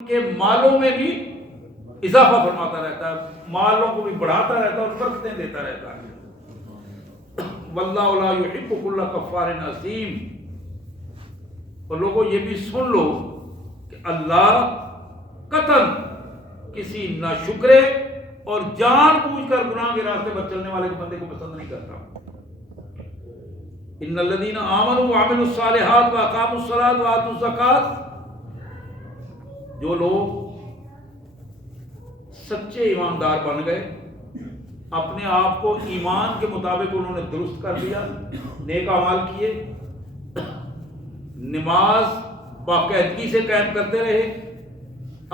کے مالوں میں بھی اضافہ فرماتا رہتا ہے، مالوں کو بھی بڑھاتا رہتا ہے اور برکتیں دیتا رہتا ہے۔ واللہ لا یحب کل کفار اثیم۔ اور لوگوں یہ بھی سن لو کہ اللہ قطعاً کسی ناشکرے اور جان بوجھ کر گناہ کے راستے پر چلنے والے بندے کو پسند نہیں کرتا۔ ان الذین آمنوا وعملوا الصالحات واقاموا الصلاۃ وآتوا الزکاۃ، جو لوگ سچے ایماندار بن گئے، اپنے آپ کو ایمان کے مطابق انہوں نے درست کر لیا، نیک اعمال کیے، نماز باقاعدگی سے قائم کرتے رہے،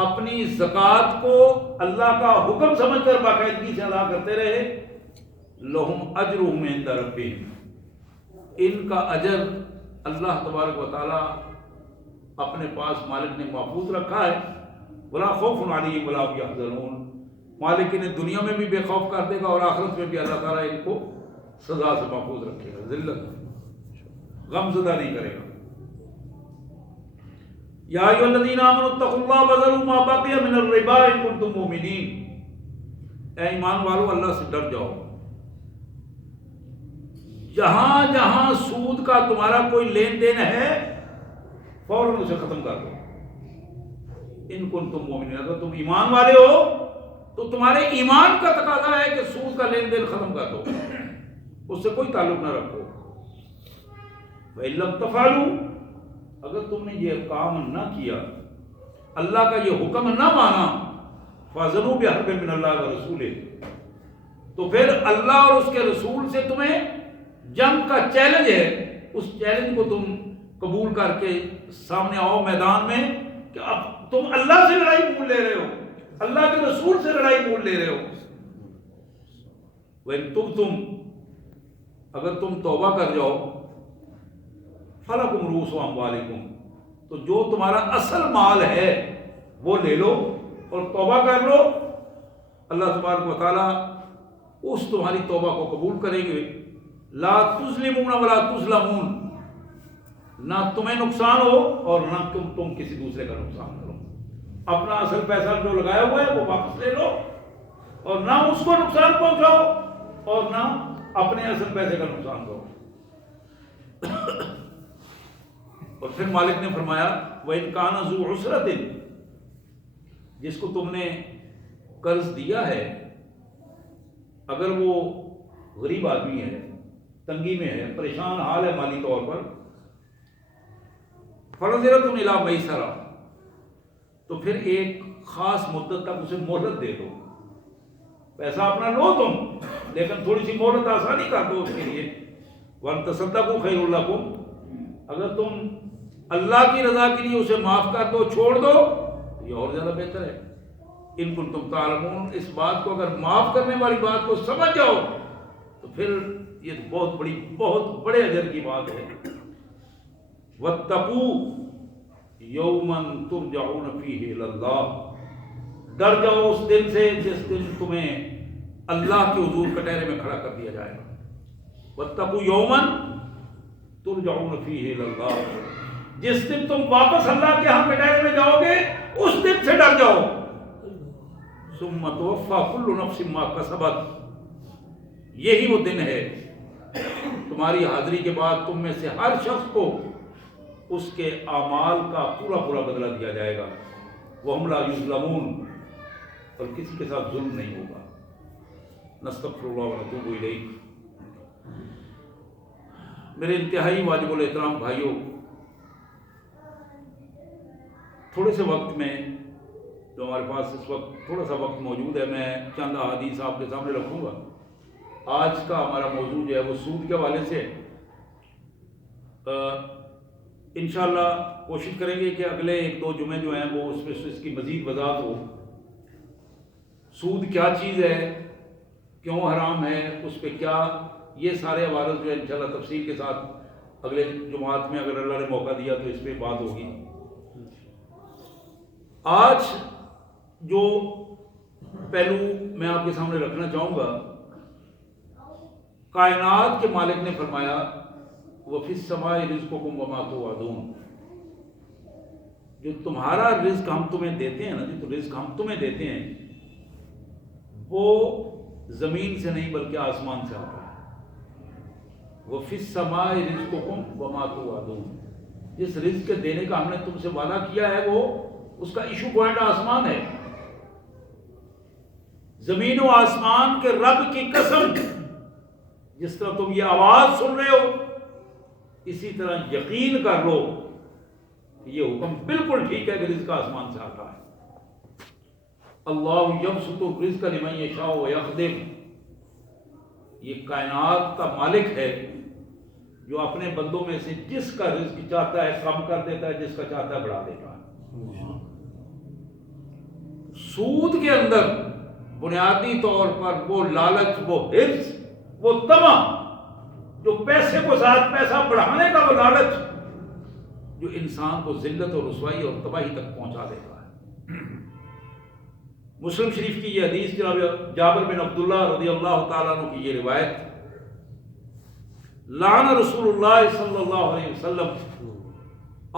اپنی زکوٰۃ کو اللہ کا حکم سمجھ کر باقاعدگی سے ادا کرتے رہے، لہم اجرہم عند ربہم، ان کا اجر اللہ تبارک و تعالی اپنے پاس مالک نے محفوظ رکھا ہے۔ ولا خوف علیہم ولا هم یحزنون، مالک انہیں دنیا میں بھی بے خوف کر دے گا اور آخرت میں بھی اللہ تعالیٰ ان کو سزا سے محفوظ رکھے گا، ذلت غم زدہ نہیں کرے گا۔ یا ایھا الذین آمنوا اتقوا اللہ وذروا ما بقی من الربا ان کنتم مؤمنین، اے ایمان والو اللہ سے ڈر جاؤ، جہاں جہاں سود کا تمہارا کوئی لین دین ہے فوراً اسے ختم کر دو، ان کنتم مؤمنین، اگر تم ایمان والے ہو تو تمہارے ایمان کا تقاضا ہے کہ سود کا لین دین ختم کر دو، اس سے کوئی تعلق نہ رکھو۔ وَإِن لَّمْ تَفْعَلُوا، اگر تم نے یہ کام نہ کیا، اللہ کا یہ حکم نہ مانا، فَأَذَنُوا بِحَرْبٍ مِّنَ اللَّهِ وَرَسُولِهِ، تو پھر اللہ اور اس کے رسول سے تمہیں جنگ کا چیلنج ہے، اس چیلنج کو تم قبول کر کے سامنے آؤ میدان میں کہ اب تم اللہ سے لڑائی مول لے رہے ہو، اللہ کے رسول سے لڑائی مول لے رہے ہو۔ وَإِن تُبْتُمْ، اگر تم توبہ کر جاؤ، فَلَكُمْ رُءُوسُ أَمْوَالِكُمْ، تو جو تمہارا اصل مال ہے وہ لے لو اور توبہ کر لو، اللہ تبارک و تعالیٰ اس تمہاری توبہ کو قبول کریں گے۔ لا تظلمون ولا تظلمون، نہ تمہیں نقصان ہو اور نہ تم کسی دوسرے کا نقصان کرو، اپنا اصل پیسہ جو لگایا ہوا ہے وہ واپس لے لو اور نہ اس کو نقصان پہنچاؤ اور نہ اپنے اصل پیسے کا نقصان کرو۔ اور پھر مالک نے فرمایا وَإِن كَانَ ذُو عُسْرَةٍ، جس کو تم نے قرض دیا ہے اگر وہ غریب آدمی ہے، تنگی میں ہے، پریشان حال ہے مالی طور پر، فَنَظِرَةٌ إِلَىٰ مَيْسَرَةٍ، تو پھر ایک خاص مدت تک اسے مہلت دے دو، پیسہ اپنا لو تم لیکن تھوڑی سی مہلت آسانی کر دو اس کے لیے۔ وَأَن تَصَدَّقُوا خَيْرٌ لَكُمْ، اگر تم اللہ کی رضا کے لیے اسے معاف کر دو، چھوڑ دو، تو یہ اور زیادہ بہتر ہے۔ ان کنتم تعلمون، اس بات کو اگر معاف کرنے والی بات کو سمجھ جاؤ تو پھر یہ بہت بڑی بہت بڑے اجر کی بات ہے۔ وَاتَّقُوا يَوْمًا تُرْجَعُونَ فِيهِ إِلَى اللَّهِ، ڈر جاؤ اس دن سے جس دن تمہیں اللہ کے حضور کٹہرے میں کھڑا کر دیا جائے گا۔ وَاتَّقُوا يَوْمًا تُرْجَعُونَ فِيهِ إِلَى اللَّهِ، جس دن تم واپس اللہ کے ہاں کٹہرے میں جاؤ گے اس دن سے ڈر جاؤ۔ ثُمَّ تُوَفَّى كُلُّ نَفْسٍ مَا كَسَبَتْ، یہی وہ دن ہے تمہاری حاضری کے بعد تم میں سے ہر شخص کو اس کے اعمال کا پورا پورا بدلہ دیا جائے گا۔ وَهُمْ لَا يُظْلَمُونَ، اور کسی کے ساتھ ظلم نہیں ہوگا۔ نستغفر اللہ ونتوب الیہ۔ میرے انتہائی واجب الاحترام بھائیوں، تھوڑے سے وقت میں جو ہمارے پاس اس وقت تھوڑا سا وقت موجود ہے، میں چند احادیث آپ کے سامنے رکھوں گا۔ آج کا ہمارا موضوع جو ہے وہ سود کے حوالے سے، انشاءاللہ کوشش کریں گے کہ اگلے ایک دو جمعے جو ہیں وہ اس میں اس کی مزید وضاحت ہو۔ سود کیا چیز ہے، کیوں حرام ہے، اس پہ کیا، یہ سارے حوالے جو ہے انشاءاللہ تفصیل کے ساتھ اگلے جمعات میں اگر اللہ نے موقع دیا تو اس پہ بات ہوگی۔ آج جو پہلو میں آپ کے سامنے رکھنا چاہوں گا، کائنات کے مالک نے فرمایا وَفِي السَّمَاءِ رِزْقُكُمْ وَمَا تُوعَدُونَ، جو تمہارا رزق ہم تمہیں دیتے ہیں نا، جو رزق ہم تمہیں دیتے ہیں وہ زمین سے نہیں بلکہ آسمان سے آتا ہے. وَفِي السَّمَاءِ رِزْقُكُمْ وَمَا تُوعَدُونَ. جس رزق کے دینے کا ہم نے تم سے وعدہ کیا ہے وہ اس کا ایشو پوائنٹ آسمان ہے. زمین و آسمان کے رب کی قسم، جس طرح تم یہ آواز سن رہے ہو اسی طرح یقین کر لو کہ یہ حکم بالکل ٹھیک ہے کہ رزق آسمان سے آتا ہے. اللہ یبسط الرزق لمن یشاء ویقدر. یہ کائنات کا مالک ہے جو اپنے بندوں میں سے جس کا رزق چاہتا ہے کم کر دیتا ہے، جس کا چاہتا ہے بڑھا دیتا ہے. سود کے اندر بنیادی طور پر وہ لالچ، وہ حرص، وہ طمع، جو پیسے کو ساتھ پیسہ بڑھانے کا وہ لالچ جو انسان کو ذلت اور رسوائی اور تباہی تک پہنچا دیتا ہے. مسلم شریف کی یہ حدیث جناب جابر بن عبداللہ رضی اللہ تعالیٰ عنہ کی یہ روایت، لعن رسول اللہ صلی اللہ علیہ وسلم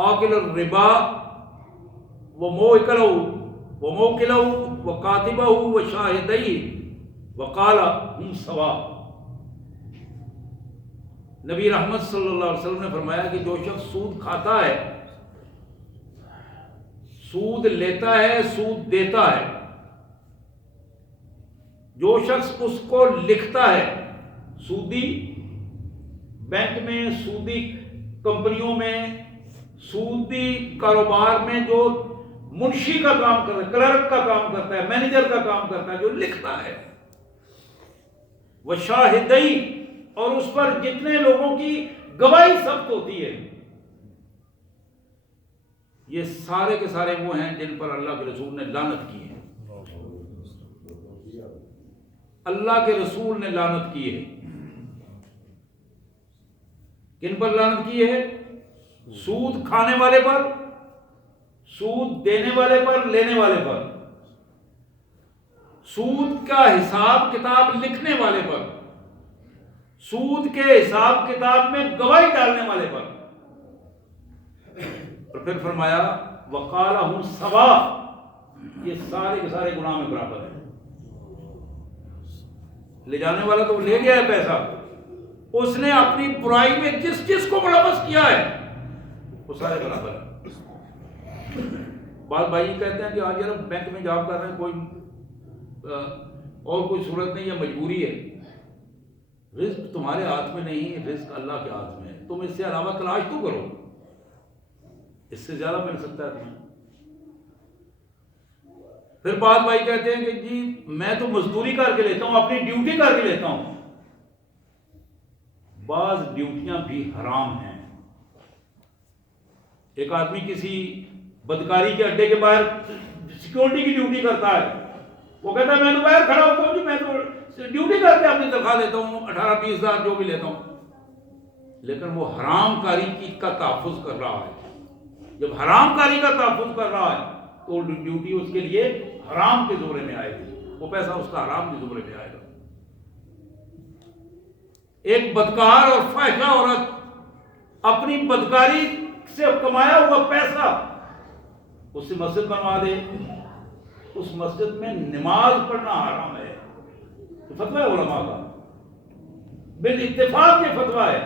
آکل الربا وموکلہ وکاتبہ وشاہدیہ وقال ہم سوا. نبی رحمت صلی اللہ علیہ وسلم نے فرمایا کہ جو شخص سود کھاتا ہے، سود لیتا ہے، سود دیتا ہے، جو شخص اس کو لکھتا ہے، سودی بینک میں، سودی کمپنیوں میں، سودی کاروبار میں جو منشی کا کام کرتا ہے، کلرک کا کام کرتا ہے، مینیجر کا کام کرتا ہے، جو لکھتا ہے، وشاہدی، اور اس پر جتنے لوگوں کی گواہی ثبت ہوتی ہے، یہ سارے کے سارے وہ ہیں جن پر اللہ کے رسول نے لعنت کی ہے. اللہ کے رسول نے لعنت کی ہے. کن پر لعنت کی ہے؟ سود کھانے والے پر، سود دینے والے پر، لینے والے پر، سود کا حساب کتاب لکھنے والے پر، سود کے حساب کتاب میں گواہی ڈالنے والے پر. اور پھر فرمایا وقالہم سوا، یہ سارے کے سارے گناہ میں برابر ہیں. لے جانے والا تو لے گیا ہے پیسہ، اس نے اپنی برائی میں جس جس کو ملوث کیا ہے وہ سارے برابر ہیں. بعض بھائی کہتے ہیں کہ آج یار بینک میں جاب کر رہے ہیں، کوئی اور کوئی صورت نہیں ہے، مجبوری ہے. رزق تمہارے ہاتھ میں نہیں، رزق اللہ کے ہاتھ میں ہے. تم اس سے علاوہ تلاش تو کرو، اس سے زیادہ مل سکتا ہے تمہیں. پھر بعض بھائی کہتے ہیں کہ جی میں تو مزدوری کر کے لیتا ہوں، اپنی ڈیوٹی کر کے لیتا ہوں. بعض ڈیوٹیاں بھی حرام ہیں. ایک آدمی کسی بدکاری کے اڈے کے باہر سیکورٹی کی ڈیوٹی کرتا ہے، وہ کہتا ہے میں تو باہر کھڑا ہوتا ہوں جی، میں تو ڈیوٹی کر کے اپنی تنخواہ لیتا ہوں، 18-20 ہزار جو بھی لیتا ہوں، لیکن وہ حرام کاری کی کا تحفظ کر رہا ہے. جب حرام کاری کا تحفظ کر رہا ہے تو ڈیوٹی اس کے لیے حرام کے زمرے میں آئے گی، وہ پیسہ اس کا حرام کے زمرے میں آئے گا. ایک بدکار اور فاحشہ عورت اپنی بدکاری سے کمایا ہوا پیسہ اس سے مسجد بنوا دے، اس مسجد میں نماز پڑھنا حرام ہے. فتویٰ ہے علماء کا، بالاتفاق یہ فتویٰ ہے.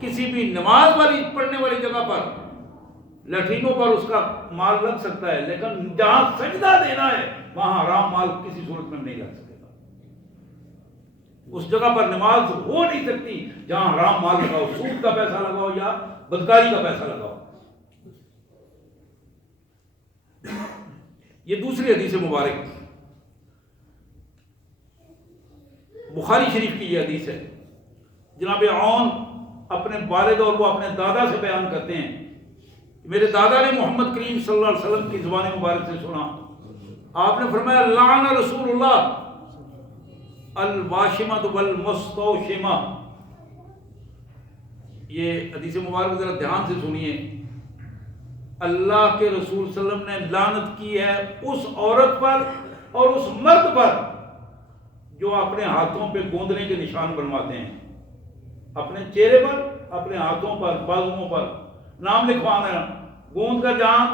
کسی بھی نماز والی پڑھنے والی جگہ پر لیٹرینوں پر اس کا مال لگ سکتا ہے، لیکن جہاں سجدہ دینا ہے وہاں حرام مال کسی صورت میں نہیں لگ سکے گا. اس جگہ پر نماز ہو نہیں سکتی جہاں حرام مال لگاؤ، سود کا پیسہ لگاؤ یا بدکاری کا پیسہ لگاؤ. یہ دوسری حدیث مبارک بخاری شریف کی یہ حدیث ہے. جناب عون اپنے والد اور وہ اپنے دادا سے بیان کرتے ہیں، میرے دادا نے محمد کریم صلی اللہ علیہ وسلم کی زبان مبارک سے سنا، آپ نے فرمایا لعن رسول اللہ الواشمۃ والمستوشمہ. یہ حدیث مبارک ذرا دھیان سے سنیے. اللہ کے رسول صلی اللہ علیہ وسلم نے لعنت کی ہے اس عورت پر اور اس مرد پر جو اپنے ہاتھوں پہ گوندنے کے نشان بنواتے ہیں، اپنے چہرے پر، اپنے ہاتھوں پر، بازوؤں پر نام لکھوانا گوند کر جہاں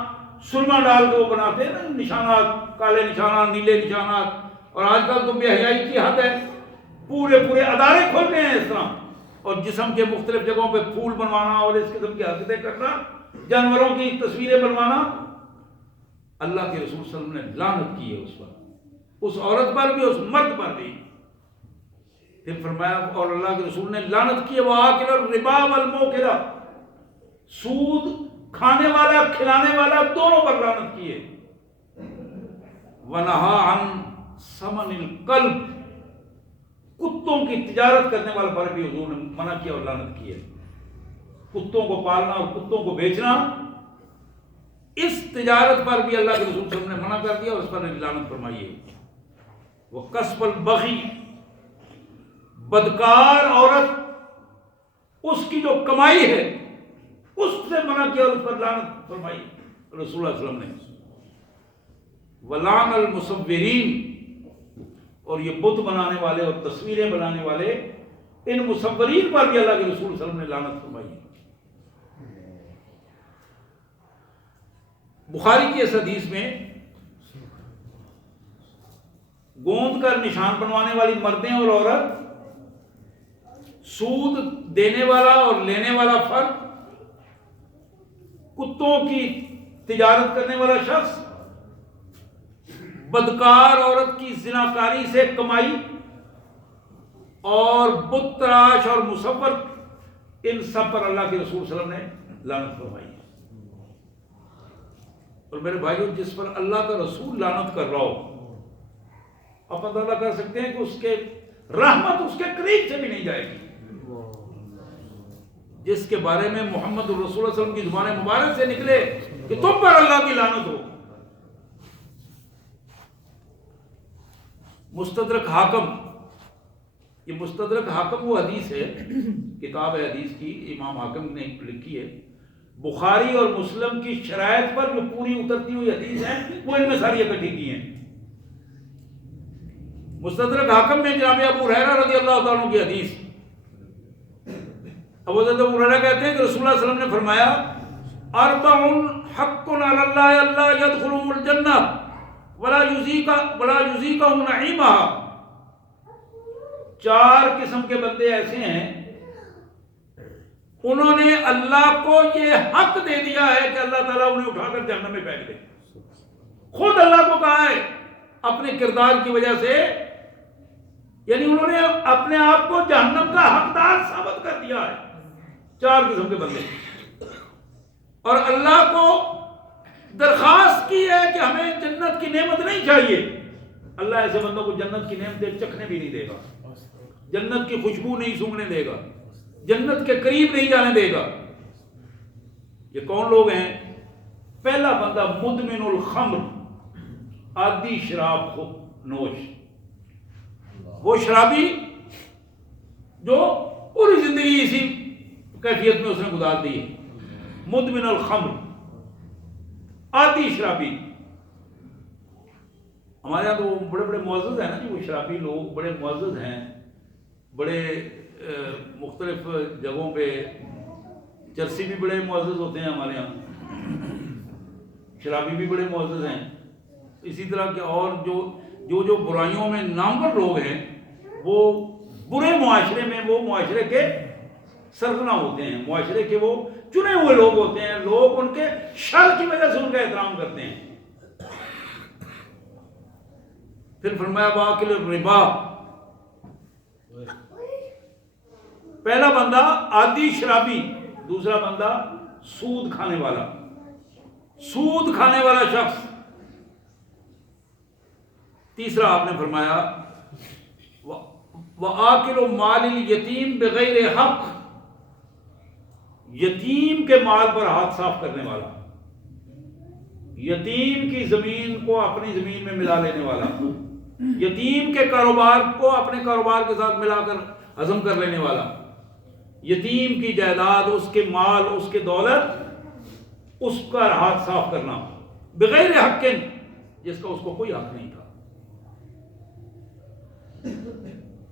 سرما ڈال کے وہ بناتے ہیں نا نشانات، کالے نشانات، نیلے نشانات، اور آج کل تو بے حیائی کی حد ہے، پورے ادارے کھول رہے ہیں اس طرح، اور جسم کے مختلف جگہوں پہ پھول بنوانا اور اس قسم کی حرکتیں کرنا، جانوروں کی تصویریں بنوانا. اللہ کے رسول صلی اللہ علیہ وسلم نے لعنت کی ہے اس پر، اس عورت پر بھی، اس مرد پر بھی. پھر فرمایا اور اللہ کے رسول نے لعنت کی ہے وَآكِلَ الرِّبَا وَالْمُوكِلَ، سود کھانے والا کھلانے والا دونوں پر لعنت کی ہے. وَنَهَا عَنْ ثَمَنِ الْكَلْبِ، کتوں کی تجارت کرنے والے پر بھی حضور نے منع کیا اور لعنت کی ہے. کتوں کو پالنا اور کتوں کو بیچنا، اس تجارت پر بھی اللہ کے رسول صلی اللہ علیہ وسلم نے منع کر دیا اور اس پر لعنت فرمائی ہے. وہ کسب البغی، بدکار عورت، اس کی جو کمائی ہے اس سے منع کیا اور اس پر لعنت فرمائی رسول اللہ صلی اللہ علیہ وسلم نے. ولعن المصورین، اور یہ بت بنانے والے اور تصویریں بنانے والے، ان مصورین پر بھی اللہ کے رسول صلی اللہ علیہ وسلم نے لعنت فرمائی ہے. بخاری کی اس حدیث میں گوند کر نشان بنوانے والی مردیں اور عورت، سود دینے والا اور لینے والا فرد، کتوں کی تجارت کرنے والا شخص، بدکار عورت کی زناکاری سے کمائی، اور بت تراش اور مصور، ان سب پر اللہ کے رسول صلی اللہ علیہ وسلم نے لعنت فرمائی. اور میرے بھائیوں، جس پر اللہ کا رسول لعنت کر رہا ہو، آپ اندازہ کر سکتے ہیں کہ اس کے رحمت اس کے قریب سے بھی نہیں جائے گی. جس کے بارے میں محمد الرسول صلی اللہ علیہ وسلم کی زبان مبارک سے نکلے کہ تم پر اللہ کی لعنت ہو. مستدرک حاکم، یہ مستدرک حاکم وہ حدیث ہے، کتاب ہے حدیث کی، امام حاکم نے لکھی ہے. بخاری اور مسلم کی شرائط پر جو پوری اترتی ہوئی حدیث ہیں وہ ان میں ساری اکٹھی کی ہیں. مستدرک حاکم میں جناب ابو ہریرہ رضی اللہ تعالیٰ عنہ کی حدیث، ابو ہریرہ کہتے ہیں کہ رسول اللہ صلی اللہ علیہ وسلم نے فرمایا اربع حق علی اللہ الا يدخلوا الجنہ ولا یذیقہم نعیمہا. 4 قسم کے بندے ایسے ہیں انہوں نے اللہ کو یہ حق دے دیا ہے کہ اللہ تعالیٰ انہیں اٹھا کر جہنم میں پھینک دے. خود اللہ کو کہا ہے اپنے کردار کی وجہ سے، یعنی انہوں نے اپنے آپ کو جہنم کا حقدار ثابت کر دیا ہے. 4 قسم کے بندے، اور اللہ کو درخواست کی ہے کہ ہمیں جنت کی نعمت نہیں چاہیے. اللہ ایسے بندوں کو جنت کی نعمت چکھنے بھی نہیں دے گا، جنت کی خوشبو نہیں سونگنے دے گا، جنت کے قریب نہیں جانے دے گا. یہ کون لوگ ہیں؟ پہلا بندہ مدمن الخمر، عادی شراب نوش، وہ شرابی جو پوری زندگی اسی کیفیت میں اس نے گزار دی ہے. مدمن الخمر، عادی شرابی. ہمارے یہاں تو بڑے بڑے معزز ہیں نا جی، وہ شرابی لوگ بڑے معزز ہیں، بڑے مختلف جگہوں پہ. چرسی بھی بڑے معزز ہوتے ہیں ہمارے یہاں، شرابی بھی بڑے معزز ہیں. اسی طرح کے اور جو برائیوں میں نامور لوگ ہیں، وہ برے معاشرے میں وہ معاشرے کے سرغنہ ہوتے ہیں، معاشرے کے وہ چنے ہوئے لوگ ہوتے ہیں. لوگ ان کے شر کی وجہ سے ان کا احترام کرتے ہیں. پھر فرمایا واکل الربا، پہلا بندہ عادی شرابی، دوسرا بندہ سود کھانے والا، سود کھانے والا شخص. تیسرا آپ نے فرمایا وآکل مال الیتیم بغیر حق، یتیم کے مال پر ہاتھ صاف کرنے والا، یتیم کی زمین کو اپنی زمین میں ملا لینے والا، یتیم کے کاروبار کو اپنے کاروبار کے ساتھ ملا کر ہضم کر لینے والا، یتیم کی جائیداد، اس کے مال، اس کے دولت، اس کا ہاتھ صاف کرنا بغیر حق، جس کا اس کو کوئی حق نہیں تھا.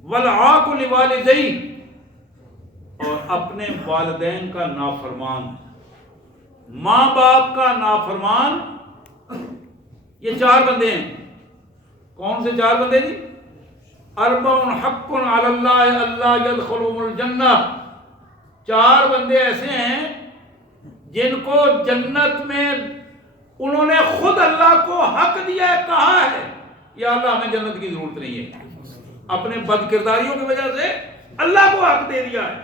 والعاق لوالدیہ، اور اپنے والدین کا نافرمان، ماں باپ کا نافرمان، یہ 4 بندے ہیں. کون سے 4 بندے جی؟ اربع حق علی اللہ اللہ یدخلهم الجنہ. 4 بندے ایسے ہیں جن کو جنت میں انہوں نے خود اللہ کو حق دیا ہے، کہا ہے یا اللہ ہمیں جنت کی ضرورت نہیں ہے. اپنے بد کرداریوں کی وجہ سے اللہ کو حق دے دیا ہے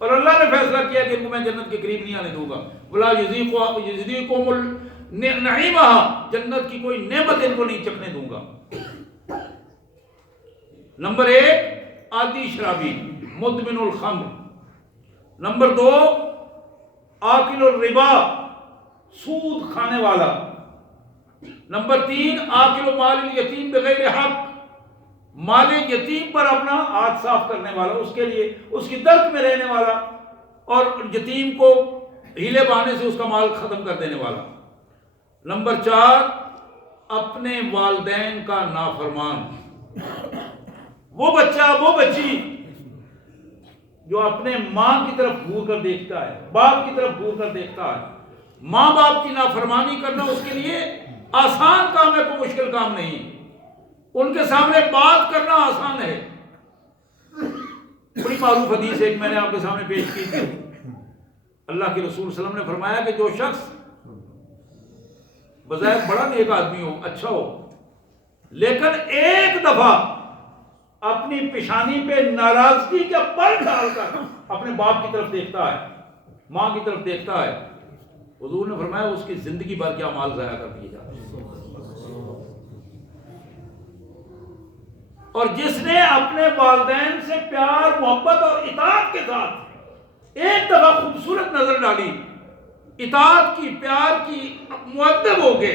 اور اللہ نے فیصلہ کیا کہ ان کو میں جنت کے قریب نہیں آنے دوں گا. ولا یذیقکم النعیمہ، جنت کی کوئی نعمت ان کو نہیں چکھنے دوں گا. نمبر 1 عادی شرابی مدمن الخمر. نمبر 2 آکل الربا، سود کھانے والا. نمبر 3 آکل مال الیتیم بغیر حق، مال یتیم پر اپنا ہاتھ صاف کرنے والا، اس کے لیے اس کی درد میں رہنے والا اور یتیم کو ہیلے بہانے سے اس کا مال ختم کر دینے والا. نمبر 4 اپنے والدین کا نافرمان، وہ بچہ وہ بچی جو اپنے ماں کی طرف گھور کر دیکھتا ہے، باپ کی طرف گھور کر دیکھتا ہے. ماں باپ کی نافرمانی کرنا اس کے لیے آسان کام ہے، کوئی مشکل کام نہیں. ان کے سامنے بات کرنا آسان ہے. بڑی معروف حدیث ایک میں نے آپ کے سامنے پیش کی تھی. اللہ کے رسول صلی اللہ علیہ وسلم نے فرمایا کہ جو شخص بظاہر بڑا نیک آدمی ہو، اچھا ہو، لیکن ایک دفعہ اپنی پیشانی پہ ناراضگی کا پل ڈال کر اپنے باپ کی طرف دیکھتا ہے، ماں کی طرف دیکھتا ہے، حضور نے فرمایا اس کی زندگی بھر کیا مال ضائع کر دیا جاتا ہے. اور جس نے اپنے والدین سے پیار محبت اور اطاعت کے ساتھ ایک دفعہ خوبصورت نظر ڈالی، اطاعت کی، پیار کی، مؤدب ہو کے،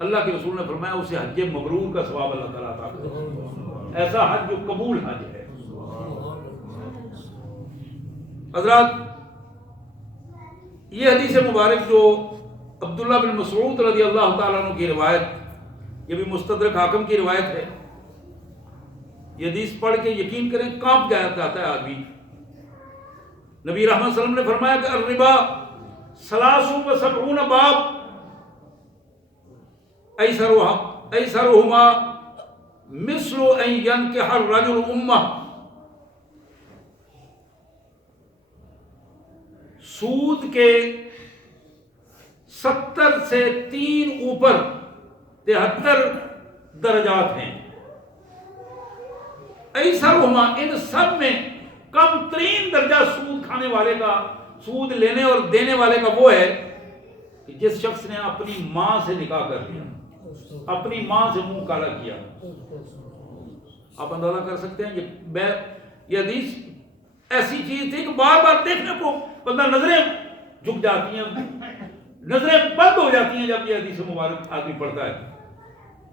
اللہ کے رسول نے فرمایا اسے حج مبرور کا ثواب اللہ تعالیٰ عطا کرے. ایسا حج جو قبول حج ہے. حضرات، یہ حدیث مبارک جو عبداللہ بن مسعود رضی اللہ تعالیٰ عنہ کی روایت، یہ بھی مستدرک حاکم کی روایت ہے. یہ حدیث پڑھ کے یقین کریں کانپ جاتا ہے آدمی. نبی رحمت صلی اللہ علیہ وسلم نے فرمایا کہ الربا 73 باب ایسرہما مثل ان ینکح الرجل امہ. سود کے 70 سے 3 اوپر 73 درجات ہیں. ایسرہما، ان سب میں کم ترین درجہ سود کھانے والے کا، سود لینے اور دینے والے کا وہ ہے کہ جس شخص نے اپنی ماں سے نکاح کر لیا، اپنی ماں سے منہ کالا کیا. آپ اندازہ کر سکتے ہیں یہ حدیث ایسی چیز تھی کہ بار بار دیکھنے کو بندہ نظریں جھک جاتی ہیں، نظریں بند ہو جاتی ہیں جب یہ حدیث مبارک آدمی پڑھتا ہے.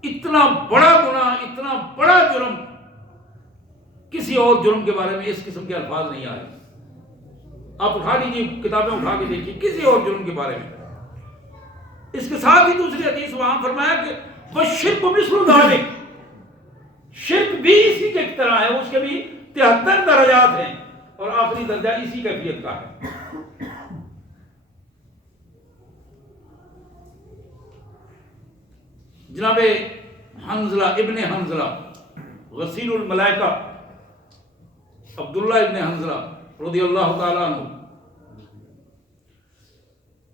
اتنا بڑا گناہ، اتنا بڑا جرم، کسی اور جرم کے بارے میں اس قسم کے الفاظ نہیں آئے. آپ اٹھا لیجیے، کتابیں اٹھا کے دیکھیے کسی اور جرم کے بارے میں. اس کے ساتھ ہی دوسری حدیث وہاں فرمایا کہ وَالشِّرْكُ مِثْلُ ذَلِكَ، شرک بھی اسی کے طرح ہے، اس کے بھی 73 درجات ہیں اور آخری درجہ اسی کیفیت کا ہے. جناب حنظلہ ابن حنظلہ غسیل الملائکہ عبداللہ ابن حنظلہ رضی اللہ تعالیٰ عنہ،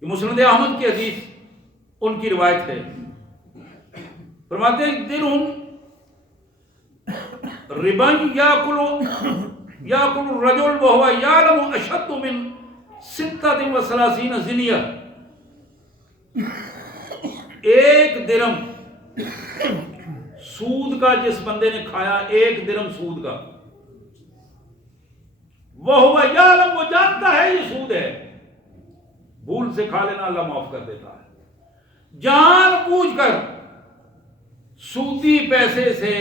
یہ مسند احمد کی حدیث ان کی روایت ہے. فرماتے ہیں درہم ربن یاکل الرجل وهو یعلم اشد من 36 زنیہ. 1 درم سود کا جس بندے نے کھایا، 1 درم سود کا، وہو یعلم، وہ جانتا ہے یہ سود ہے. بھول سے کھا لینا اللہ معاف کر دیتا ہے. جان بوجھ کر سودی پیسے سے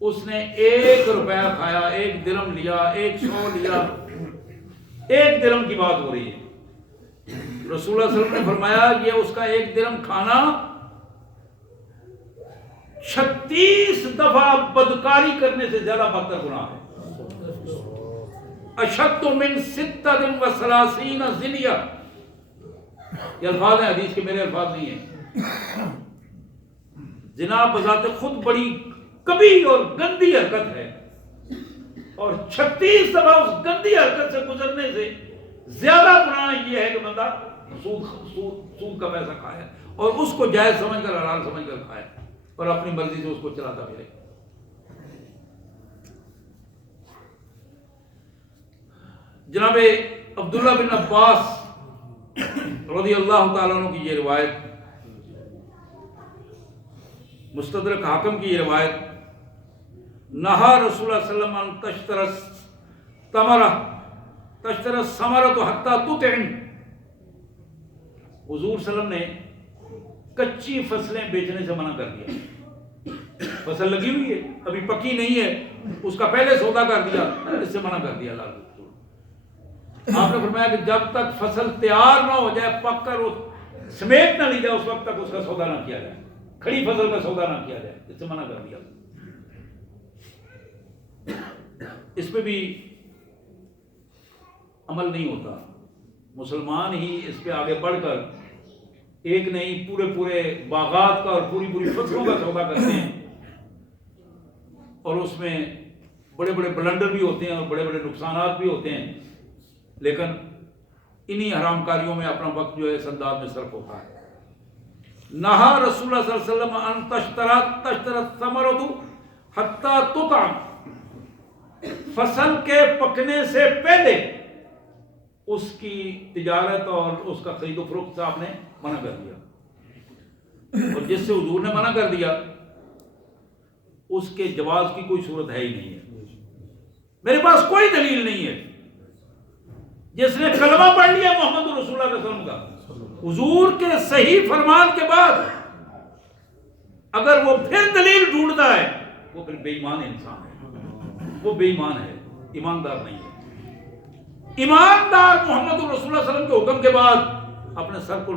اس نے 1 روپیہ کھایا، 1 درم لیا، 100 لیا. 1 درم کی بات ہو رہی ہے. رسول اللہ صلی اللہ علیہ وسلم نے فرمایا یہ اس کا 1 درم کھانا 36 دفعہ بدکاری کرنے سے زیادہ بدتر گناہ ہے. اشد من 36 زنیہ، یہ الفاظ ہیں حدیث کے، میرے الفاظ نہیں ہیں۔ زنا بذات خود بڑی کبھی اور گندی حرکت ہے، اور 36 دفعہ اس گندی حرکت سے گزرنے سے زیادہ گناہ یہ ہے کہ بندہ سود کا پیسہ کھائے اور اس کو جائز سمجھ کر، حلال سمجھ کر کھائے اور اپنی مرضی سے اس کو چلاتا پھرے۔ جناب عبداللہ بن عباس رضی اللہ تعالیٰ عنہ کی یہ روایت، مستدرک حاکم کی یہ روایت، نہا رسول اللہ صلی اللہ علیہ وسلم تشتر الثمرۃ حتی تطعم، حضور صلی اللہ علیہ وسلم نے کچی فصلیں بیچنے سے منع کر دیا۔ فصل لگی ہوئی ہے، ابھی پکی نہیں ہے، اس کا پہلے سودا کر دیا، اس سے منع کر دیا اللہ نے۔ آپ نے فرمایا کہ جب تک فصل تیار نہ ہو جائے، پک کر وہ سمیٹ نہ لی جائے، اس وقت تک اس کا سودا نہ کیا جائے، کھڑی فصل کا سودا نہ کیا جائے، اس سے منع کر دیا۔ اس پہ بھی عمل نہیں ہوتا، مسلمان ہی اس پہ آگے بڑھ کر ایک نہیں پورے باغات کا اور پوری فصلوں کا سودا کرتے ہیں، اور اس میں بڑے بلنڈر بھی ہوتے ہیں اور بڑے نقصانات بھی ہوتے ہیں، لیکن انہی حرام کاریوں میں اپنا وقت جو ہے اس انداز میں صرف ہوتا ہے۔ نہا رسول اللہ صلی اللہ علیہ وسلم ان تشتر الثمرۃ حتی تطعم، فصل کے پکنے سے پہلے اس کی تجارت اور اس کا خرید و فروخت سے آپ نے منع کر دیا، اور جس سے حضور نے منع کر دیا اس کے جواز کی کوئی صورت ہے ہی نہیں ہے۔ میرے پاس کوئی دلیل نہیں ہے، جس نے کلمہ پڑھ لیا محمد رسول اللہ صلی اللہ علیہ وسلم کا، حضور کے صحیح فرمان کے بعد اگر وہ پھر دلیل ڈھونڈتا ہے، وہ پھر بے ایمان انسان ہے، وہ بے ایمان ہے، ایماندار نہیں ہے۔ ایماندار محمد رسول اللہ صلی اللہ علیہ وسلم کے حکم کے بعد اپنے سر کو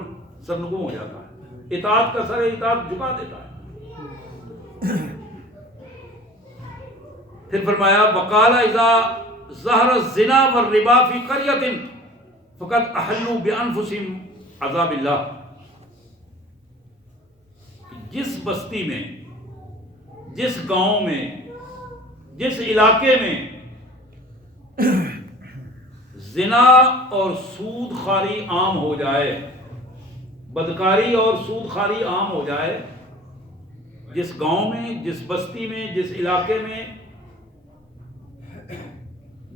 سرنگوں ہو جاتا ہے، اطاعت کا سر اطاعت جھکا دیتا ہے۔ پھر فرمایا وقال اذا ظہر الزنا والربا فی قریۃ فقد احلوا بانفسهم عذاب اللہ، جس بستی میں، جس گاؤں میں، جس علاقے میں زنا اور سود خواری عام ہو جائے، بدکاری اور سود خواری عام ہو جائے، جس گاؤں میں، جس بستی میں، جس علاقے میں،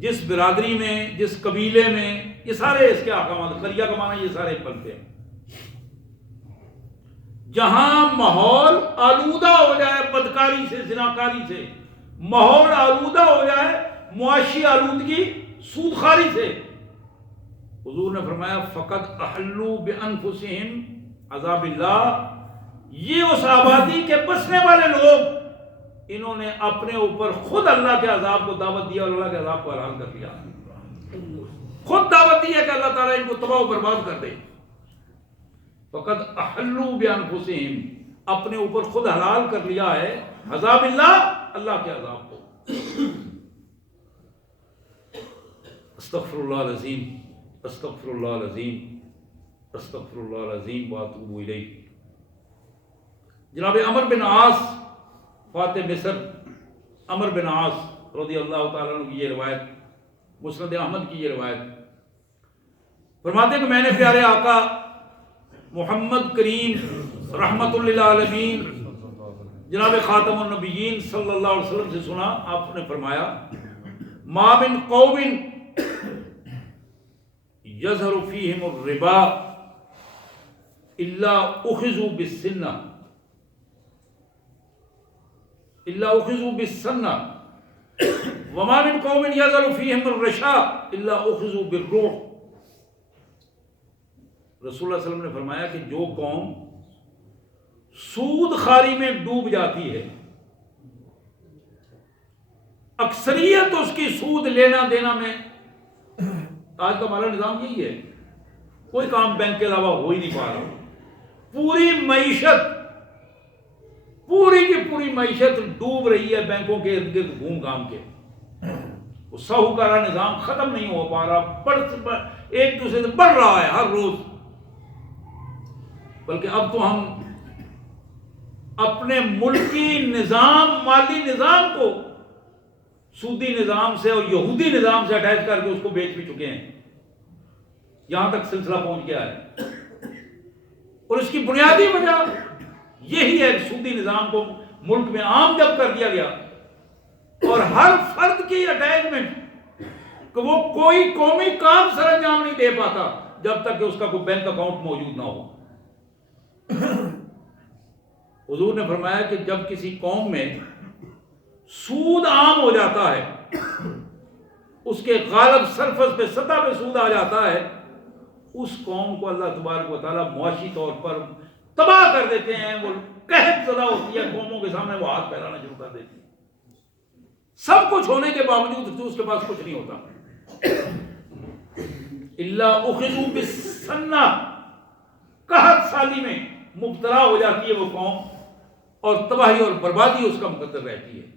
جس برادری میں، جس قبیلے میں، یہ سارے اس کے احکامات، قریہ کا معنی یہ سارے پلتے ہیں، جہاں ماحول آلودہ ہو جائے بدکاری سے، زناکاری سے، ماحول آلودہ ہو جائے معاشی آلودگی سود خواری سے، حضور نے فرمایا فقد احلوا بانفسهم عذاب اللہ، یہ اس آبادی کے بسنے والے لوگ، انہوں نے اپنے اوپر خود اللہ کے عذاب کو دعوت دیا اور اللہ کے عذاب کو حلال کر دیا، خود دعوت دی ہے کہ اللہ تعالیٰ ان کو تباہ و برباد کر دے۔ فقد احلوا بانفسهم، اپنے اوپر خود حلال کر لیا ہے عذاب اللہ، اللہ کے عذاب کو۔ استغفر اللہ العظیم، استغفر اللہ العظیم، استغفر اللہ العظیم واتوب الیہ۔ جناب عمر بن عاص فاتح مصر، عمر بن عاص رضی اللہ تعالیٰ عنہ کی یہ روایت، مسند احمد کی یہ روایت، فرماتے ہیں کہ میں نے پیارے آقا محمد کریم رحمت للعالمین جناب خاتم النبیین صلی اللہ علیہ وسلم سے سنا، آپ نے فرمایا ما من قوم یظہر فیہم الربا الا اخذوا بالسنہ وما من قوم یظہر فیہم الرشا الا اخذوا بالروح۔ رسول اللہ صلی اللہ علیہ وسلم نے فرمایا کہ جو قوم سود خواری میں ڈوب جاتی ہے، اکثریت اس کی سود لینا دینا میں، آج کا ہمارا نظام یہی ہے، کوئی کام بینک کے علاوہ ہو ہی نہیں پا رہا، پوری معیشت، پوری کی پوری معیشت ڈوب رہی ہے بینکوں کے ارد گرد گھوم گھام کے، وہ ساہوکارہ نظام ختم نہیں ہو پا رہا، ایک دوسرے سے بڑھ رہا ہے ہر روز. بلکہ اب تو ہم اپنے ملکی نظام، مالی نظام کو سودی نظام سے اور یہودی نظام سے اٹیچ کر کے اس کو بیچ بھی چکے ہیں. یہاں تک سلسلہ پہنچ گیا ہے. اور اس کی بنیادی وجہ یہی ہے کہ سودی نظام کو ملک میں عام جب کر دیا گیا اور ہر فرد کی اٹیچمنٹ کہ وہ کوئی قومی کام سر انجام نہیں دے پاتا جب تک کہ اس کا کوئی بینک اکاؤنٹ موجود نہ ہو. حضور نے فرمایا کہ جب کسی قوم میں سود عام ہو جاتا ہے، اس کے غالب سرفس پہ سطح پہ سود آ جاتا ہے، اس قوم کو اللہ تبارک و تعالیٰ معاشی طور پر تباہ کر دیتے ہیں. وہ قحط زدہ ہوتی ہے، قوموں کے سامنے وہ ہاتھ پھیلانا شروع کر دیتی ہے. سب کچھ ہونے کے باوجود اس کے پاس کچھ نہیں ہوتا. اللہ اخذوا بالسنہ، قحط سالی میں مبتلا ہو جاتی ہے وہ قوم، اور تباہی اور بربادی اس کا مقدر رہتی ہے.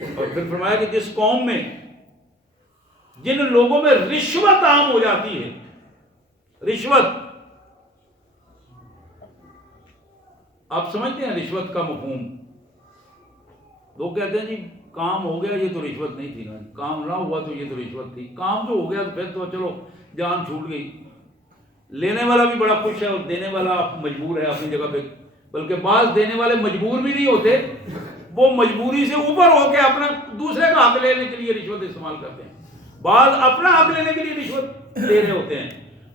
اور پھر فرمایا کہ جس قوم میں جن لوگوں میں رشوت عام ہو جاتی ہے، رشوت، آپ سمجھتے ہیں رشوت کا مفہوم؟ لوگ کہتے ہیں جی کام ہو گیا، یہ تو رشوت نہیں تھی نا، کام نہ ہوا تو یہ تو رشوت تھی، کام جو ہو گیا تو پھر تو چلو جان چھوٹ گئی. لینے والا بھی بڑا خوش ہے اور دینے والا مجبور ہے اپنی جگہ پہ. بلکہ بعض دینے والے مجبور بھی نہیں ہوتے، وہ مجبوری سے اوپر ہو کے اپنا دوسرے کا حق لینے کے لیے رشوت استعمال کرتے ہیں. بعض اپنا حق لینے کے لیے رشوت دے رہے ہوتے ہیں،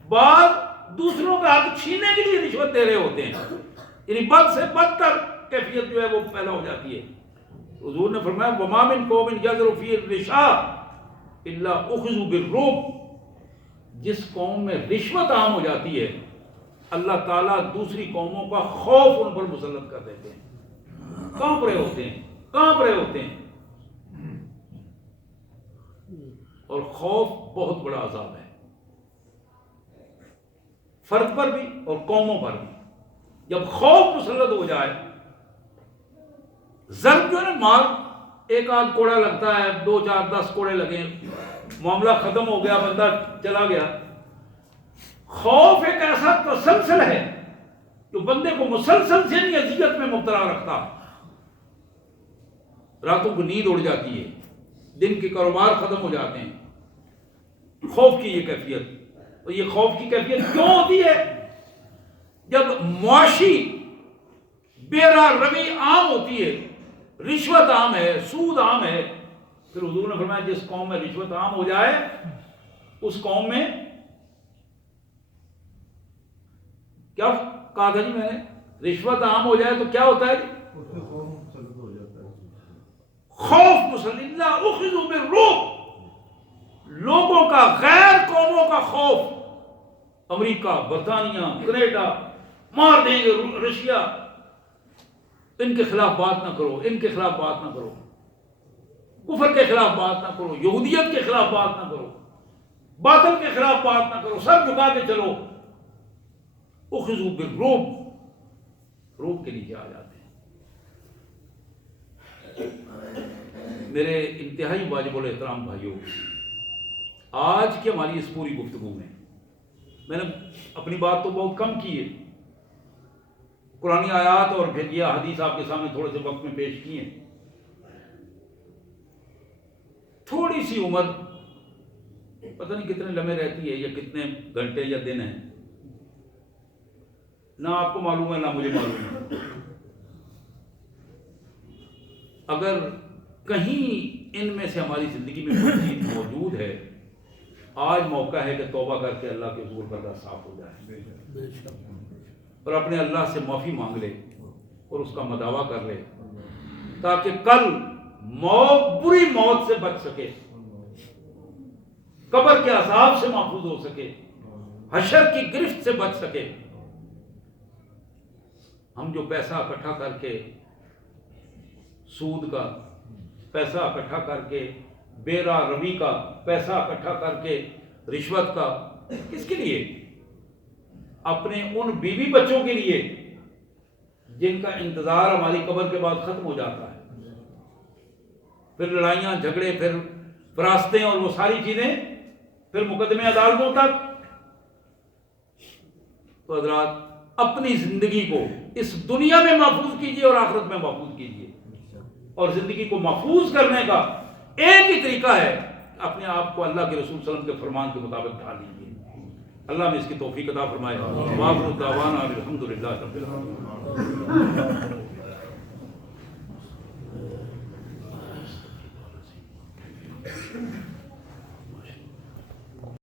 بعض دوسروں کا حق چھیننے کے لیے رشوت دے رہے ہوتے ہیں. یعنی بد سے بدتر کیفیت جو ہے وہ پیدا ہو جاتی ہے. حضور نے فرمایا وَمَا مِن قَوْمٍ يَجْرُ فِيهِ الرِّشَاءُ إِلَّا أُخِذُوا بِالرُّعْبِ. جس قوم میں رشوت عام ہو جاتی ہے، اللہ تعالیٰ دوسری قوموں کا خوف ان پر مسلط کر دیتے ہیں. کانپ رہے ہوتے ہیں، کانپ رہے ہوتے ہیں. اور خوف بہت بڑا عذاب ہے، فرد پر بھی اور قوموں پر بھی. جب خوف مسلط ہو جائے، ضرب جو ہے نا، مار، ایک آدھ کوڑا لگتا ہے، 2 4 10 کوڑے لگے، معاملہ ختم ہو گیا، بندہ چلا گیا. خوف ایک ایسا تسلسل ہے جو بندے کو مسلسل ذہنی اذیت میں مبتلا رکھتا. راتوں کو نیند اڑ جاتی ہے، دن کے کاروبار ختم ہو جاتے ہیں. خوف کی یہ کیفیت. اور یہ خوف کی کیفیت کیوں ہوتی ہے؟ جب معاشی بیرا روی عام ہوتی ہے، رشوت عام ہے، سود عام ہے. پھر حضور نے فرمایا جس قوم میں رشوت عام ہو جائے، اس قوم میں کیا کہا تھا جی میں نے؟ رشوت عام ہو جائے تو کیا ہوتا ہے جی؟ خوف مسلط. اللہ اخذوا بالرعب، لوگوں کا، غیر قوموں کا خوف. امریکہ، برطانیہ، کینیڈا مار دیں گے، رشیا، ان کے خلاف بات نہ کرو، ان کے خلاف بات نہ کرو، کفر کے خلاف بات نہ کرو، یہودیت کے خلاف بات نہ کرو، باطل کے خلاف بات نہ کرو، سر جھکا کے چلو. اخذوا بالرعب، روب کے نیچے آ جاتے ہیں. میرے انتہائی واجب الاحترام بھائیوں، آج کی ہماری اس پوری گفتگو میں نے اپنی بات تو بہت کم کی ہے، قرآنی آیات اور پھر یہ حدیث آپ کے سامنے تھوڑے سے وقت میں پیش کی ہیں. تھوڑی سی عمر پتہ نہیں کتنے لمحے رہتی ہے یا کتنے گھنٹے یا دن ہیں، نہ آپ کو معلوم ہے نہ مجھے معلوم ہے. اگر کہیں ان میں سے ہماری زندگی میں کوئی چیز موجود ہے، آج موقع ہے کہ توبہ کر کے اللہ کے حضور پر راہ صاف ہو جائے اور اپنے اللہ سے معافی مانگ لے اور اس کا مداوع کر لے، تاکہ کل موت، بری موت سے بچ سکے، قبر کے عذاب سے محفوظ ہو سکے، حشر کی گرفت سے بچ سکے. ہم جو پیسہ اکٹھا کر کے، سود کا پیسہ اکٹھا کر کے، بیرا روی کا پیسہ اکٹھا کر کے، رشوت کا، کس کے لیے؟ اپنے ان بیوی بچوں کے لیے جن کا انتظار ہماری قبر کے بعد ختم ہو جاتا ہے. پھر لڑائیاں جھگڑے، پھر فراستیں اور وہ ساری چیزیں، پھر مقدمے عدالتوں تک. تو حضرات اپنی زندگی کو اس دنیا میں محفوظ کیجیے اور آخرت میں محفوظ کیجیے. اور زندگی کو محفوظ کرنے کا ایک ہی طریقہ ہے، اپنے آپ کو اللہ کے رسول صلی اللہ علیہ وسلم کے فرمان کے مطابق ڈھال لیجیے. اللہ میں اس کی توفیق عطا فرمائے. وآخر دعوانا الحمدللہ رب العالمین.